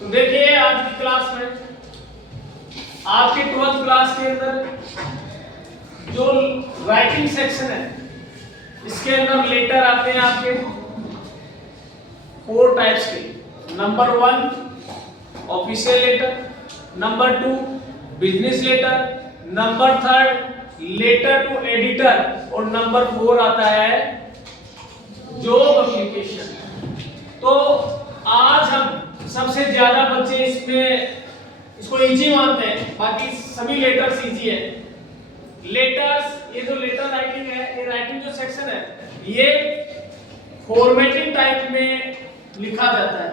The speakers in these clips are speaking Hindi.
तो देखिए आज की क्लास में आपके 12th क्लास के अंदर जो राइटिंग सेक्शन है इसके अंदर लेटर आते हैं आपके 4 टाइप्स के। Number 1 official letter, number 2 business letter, number 3 letter to editor और नंबर 4 आता है जॉब एप्लीकेशन। तो आज हम सबसे ज्यादा बच्चे इसको इजी मानते हैं, बाकी सभी लेटर्स इजी है। लेटर्स, ये जो लेटर राइटिंग है, ये राइटिंग जो सेक्शन है ये फॉर्मेटिंग टाइप में लिखा जाता है।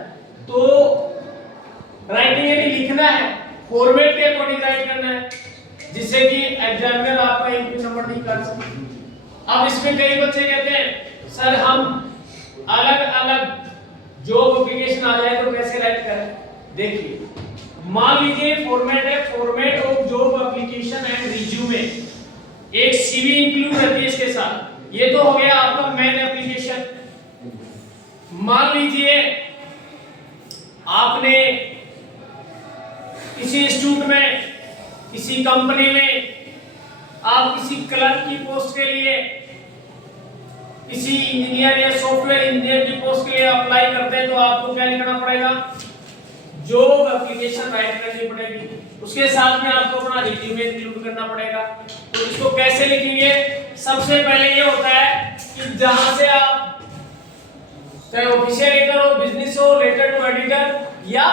तो राइटिंग यानी लिखना है, फॉर्मेट के अकॉर्डिंग राइट करना है, जिससे कि एग्जामिनर आपका एक भी नंबर नहीं कर सकता। अब इसमें कई बच्चे कहते हैं सर हम अलग अलग जॉब एप्लीकेशन आ जाए तो कैसे राइट करें। देखिए मान लीजिए फॉर्मेट है, format of job application and resume, एक सीवी इंक्लूड रहती है इसके साथ। ये तो हो गया आपका मेन एप्लीकेशन। मान लीजिए आपने किसी इंस्टीट्यूट में, किसी कंपनी में आप किसी क्लर्क की पोस्ट के लिए, किसी इंजीनियर या सॉफ्टवेयर इंजीनियर की पोस्ट के लिए अप्लाई करते हैं तो आपको क्या लिखना पड़ेगा, जॉब एप्लीकेशन राइट करनी पड़ेगी। उसके साथ में आपको अपना रिज्यूमे इंक्लूड करना पड़ेगा। तो इसको कैसे लिखेंगे, सबसे पहले ये होता है कि जहां से आप चाहे ऑफिशियल लेटर हो, बिजनेस हो, लेटर टू एडिटर या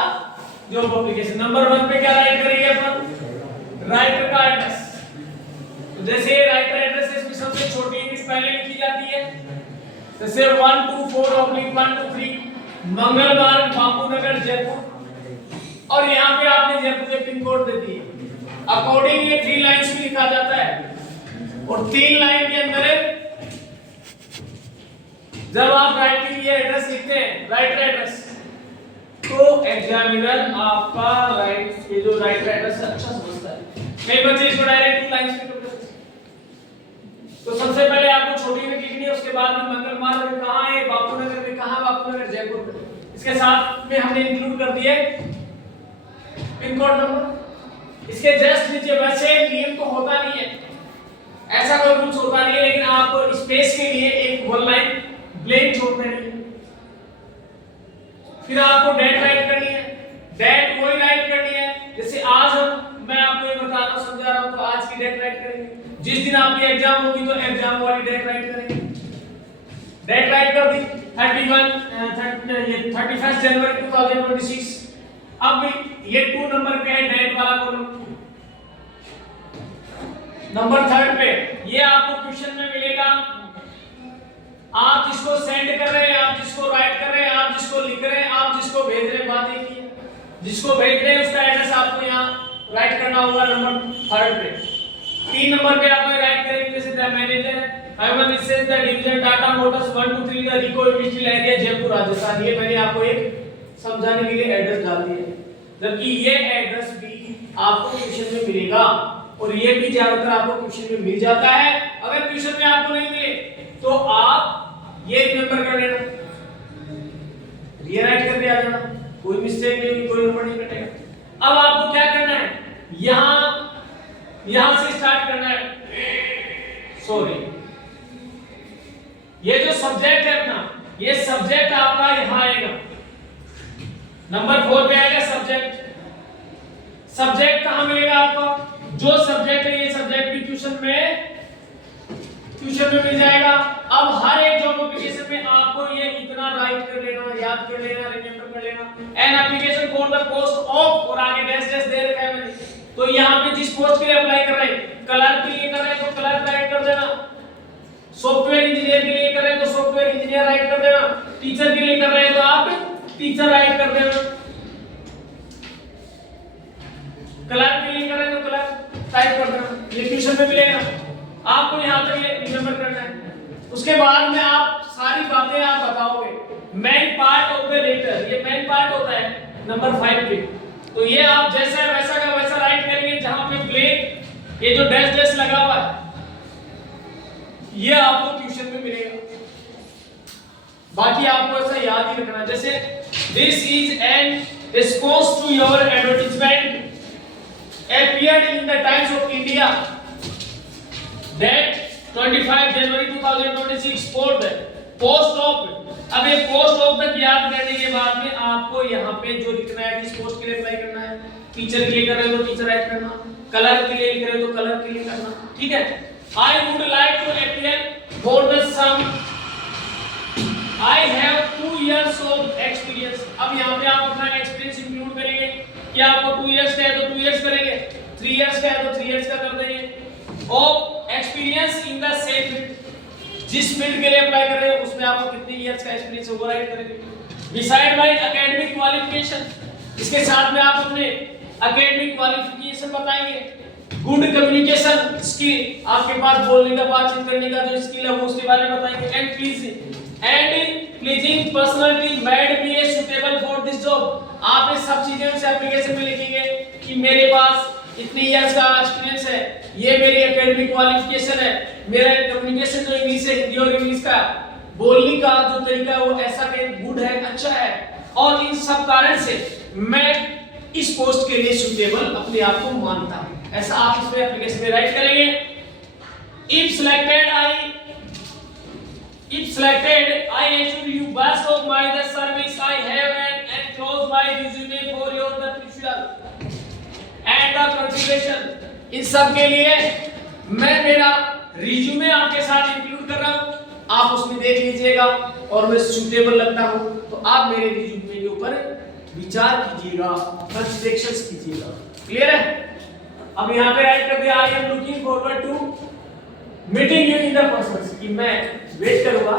जॉब एप्लीकेशन, नंबर 1 पे क्या राइट करेंगे अपन, राइटर का एड्रेस। तो जैसे राइटर एड्रेस इसमें सबसे छोटी इंग्लिश पहले लिखी जाती है, जैसे 124/123 मंगल मार्ग, बापू नगर, जयपुर। और यहाँ पे आपने जयपुर के पिन कोड दे दिए। अकॉर्डिंग ये 3 लाइन्स में लिखा जाता है और 3 लाइन के अंदर जब आप राइटिंग ये एड्रेस लिखते हैं, राइटर एड्रेस, तो एग्जामिनर आपका ये जो राइटर एड्रेस अच्छा समझता है। कई बच्चे इसको डायरेक्ट 2 लाइन्स में कर देते हैं। तो सबसे पहले आपको छोटी में लिखनी है, उसके बाद में मंगल मार्ग में कहां है, बापू नगर में कहां, बापू नगर जयपुर में। इसके साथ में हमने इंक्लूड कर दिए पिन कोड नंबर। इसके जस्ट नीचे वैसे नियम तो होता नहीं है, ऐसा कोई रूल्स होता नहीं है, लेकिन आपको स्पेस के लिए एक 1 लाइन ब्लैंक छोड़ देनी है। फिर आपको डेट राइट करनी है, डेट वही राइट करनी है जैसे आज मैं आपको ये बता रहा हूं, समझा रहा हूं, तो आज की डेट राइट करेंगे। जिस दिन आपकी एग्जाम होगी तो एग्जाम वाली डेट राइट करेंगे। डेट राइट कर दी 31 जनवरी 2026। अब ये 2 नंबर पे है डेट वाला कॉलम। नंबर 3 पे ये आपको क्वेश्चन में मिलेगा, आप जिसको सेंड कर रहे हैं, आप जिसको राइट कर रहे हैं, आप जिसको लिख रहे हैं, आप जिसको भेज रहे हैं, बात एक ही है। जिसको भेज रहे हैं उसका एड्रेस आपको यहाँ राइट करना होगा नंबर 3 पे। 3 नंबर पे आपको राइट करेंगे जैसे the manager I1 it says the division Tata Motors 1 2 3 the RIICO industrial area Jaipur Rajasthan. ये मैंने आपको एक समझाने के लिए एड्रेस डाल दिया है, जबकि ये एड्रेस भी आपको क्वेश्चन में मिलेगा और ये भी ज्यादातर आपको क्वेश्चन में मिल जाता है। अगर क्वेश्चन में आपको नहीं मिले तो आप ये रिमेंबर कर लेना, रीराइट करके आ जाना, कोई मिस्टेक नहीं होगी, कोई नंबर नहीं कटेगा। अब आपको क्या करना है, यहां से स्टार्ट करना है। सॉरी, ये जो सब्जेक्ट है अपना, ये सब्जेक्ट आपका यहां आएगा, नंबर 4 पे आएगा सब्जेक्ट। सब्जेक्ट कहां मिलेगा आपको, जो सब्जेक्ट है ये सब्जेक्ट भी क्वेश्चन में मिल जाएगा। अब हर एक जॉब एप्लीकेशन में आपको ये इतना राइट कर लेना, याद कर लेना, रिमेंबर कर लेना। An application for the post of, और आगे डैश डैश दे रखा है मैंने, तो यहाँ पे जिस पोस्ट के लिए अप्लाई कर रहे हैं, क्लर्क के लिए कर रहे हैं तो क्लर्क राइट कर देना, सॉफ्टवेयर इंजीनियर के लिए कर रहे हैं तो सॉफ्टवेयर इंजीनियर राइट कर देना, टीचर के लिए कर रहे हैं तो आप टीचर राइट कर देना, क्लर्क के लिए कर रहे हैं तो क्लर्क टाइप कर देना। ये क्वेश्चन में मिलेगा, आपको यहाँ तक ये रिमेंबर करना है। उसके बाद में आप सारी बातें आप बताओगे। Main part of the letter, ये मेन पार्ट होता है नंबर 5 पे, तो ये आप जैसा वैसा का वैसा राइट करेंगे। जहां पे ब्लैंक ये जो डैश डैश लगा हुआ है ये आपको क्वेश्चन में मिलेगा। बाकी आपको ऐसा याद ही रखना, जैसे this is an response to your advertisement appeared in the Times of India that 25 January 2026 post op। अब ये पोस्ट ऑफ तक याद करने के बाद में आपको यहाँ पे जो लिखना है किस पोस्ट के लिए अप्लाई करना है, टीचर के लिए कर रहे हो तो टीचर राइट करना, कलर के लिए लिख रहे हो तो कलर के लिए करना, ठीक है। I would like to apply for the some I have 2 years of experience. अब यहाँ पे आप अपना एक्सपीरियंस इंक्लूड करेंगे कि आपको 2 years का है तो 2 years करेंगे, 3 years का है तो 3 years का कर देंगे। Of experience in the same field, जिस फील्ड के लिए अप्लाई कर रहे हो उसमें आपको कितने इयर्स का एक्सपीरियंस होगा राइट करेंगे। बिसाइड बाय एकेडमिक क्वालिफिकेशन, इसके साथ में आप अपने एकेडमिक क्वालिफिकेशन बताएंगे। गुड कम्युनिकेशन स्किल, आपके पास बोलने का बातचीत करने का जो स्किल है वो उसके बारे में बताएंगे। And pleasing personality made me a suitable for this job, आप ये सब चीजें उस एप्लीकेशन में लिखेंगे कि मेरे पास इतने इयर्स का एक्सपीरियंस है, ये मेरी एकेडमिक क्वालिफिकेशन है, मेरा कम्युनिकेशन जो इंग्लिश है, हिंदी और इंग्लिश का बोलने का जो तरीका है वो ऐसा के गुड है, अच्छा है, और इन सब कारण से मैं इस पोस्ट के लिए सुटेबल अपने आप को मानता हूं। ऐसा आप इसमें एप्लीकेशन में राइट करेंगे। If selected I assure you best of my the service I have and enclose my resume for your the appreciation and the consideration। इन सब के लिए मैं मेरा रिज्यूमे आपके साथ इंक्लूड कर रहा हूं, आप उसमें देख लीजिएगा और मैं सुटेबल लगता हूं तो आप मेरे रिज्यूमे के ऊपर विचार कीजिएगा, कंसिडरेशंस कीजिएगा। क्लियर है? अब यहां पे राइट कर दिया I am looking forward to meeting you in the person, कि मैं वेट करूंगा,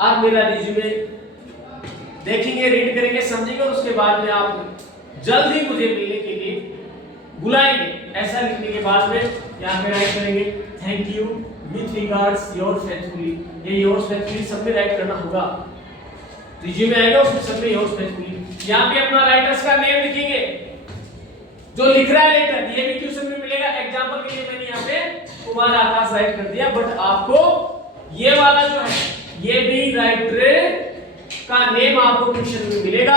आप मेरा रिज्यूमे देखेंगे, रीड करेंगे, समझेंगे और उसके बाद में आप जल्द ही मुझे मिलने के लिए बुलाएंगे। ऐसा लिखने के बाद में यहाँ पे राइट करेंगे thank you with regards your faithfully, ये योर फेथफुली सब में राइट करना होगा, रिज्यूमे आएगा उसमें सब में योर फेथफुली। यहाँ पे अपना राइटर्स का नेम लिखेंगे, जो लिख रहा है लेटर, ये भी क्वेश्चन में मिलेगा। एग्जांपल के लिए मैंने यहाँ पे कुमार आकाश राइट कर दिया, बट आपको ये वाला जो है ये भी राइटर का नेम आपको क्वेश्चन में मिलेगा,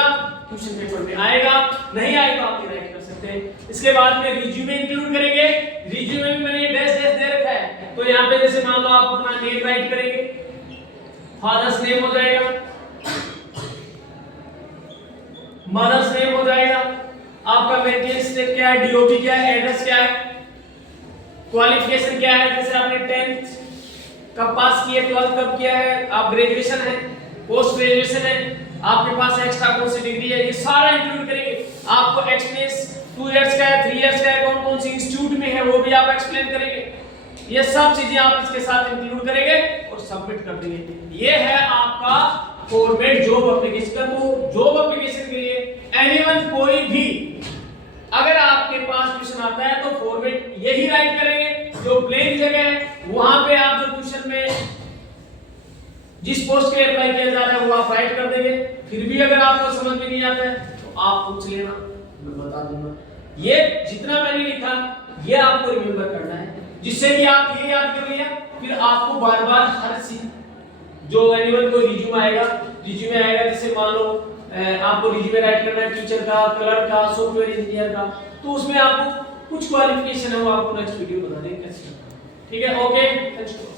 क्वेश्चन पेपर में आएगा, नहीं आएगा आप ये राइट कर सकते हैं। इसके बाद में रिज्यूमे इंक्लूड करेंगे, रिज्यूमे में मैंने डैश डैश दे रखा है, तो यहाँ पे जैसे मान लो आप अपना नेम राइट करेंगे, फादर्स नेम हो जाएगा, मदर्स नेम हो जाएगा, आपका मेंटेनेंस स्टेट क्या है, डीओपी क्या है, एड्रेस क्या है, क्वालिफिकेशन क्या है, जैसे आपने 10th कब पास किए, 12th कब किया है, आप ग्रेजुएशन है, पोस्ट ग्रेजुएशन है, आपके पास एक्स्ट्रा कौन सी डिग्री है, ये सारा इंक्लूड करेंगे। आपको एक्सपीरियंस 2 इयर्स का है, 3 इयर्स का है, कौन कौन सी इंस्टीट्यूट में है वो भी आप एक्सप्लेन करेंगे। ये सब चीजें आप इसके साथ इंक्लूड करेंगे और सबमिट कर देंगे। ये है आपका फॉर्मेट जॉब एप्लीकेशन का। तो जॉब एप्लीकेशन के लिए एनीवन कोई भी अगर आपके पास क्वेश्चन आता है तो फॉर्मेट यही राइट करेंगे, जो प्लेन जगह है वहां पे आप जो क्वेश्चन में जिस पोस्ट के लिए अप्लाई किया जा रहा है वो आप राइट कर देंगे। फिर भी अगर आपको समझ में नहीं आता है तो आप पूछ लेना, मैं बता दूंगा। ये जितना मैंने लिखा ये आपको रिमेंबर करना है, जिससे कि आप ये याद कर लिया, फिर आपको बार-बार हर चीज जो एनिमल को रिज्यूमे आएगा, जैसे मान लो आपको रिज्यूमे राइट करना है टीचर का, कलर का, सॉफ्टवेयर इंजीनियर का, तो उसमें आपको कुछ क्वालिफिकेशन है वो आपको नेक्स्ट वीडियो बता देंगे कैसे। ठीक है, ओके, थैंक्स।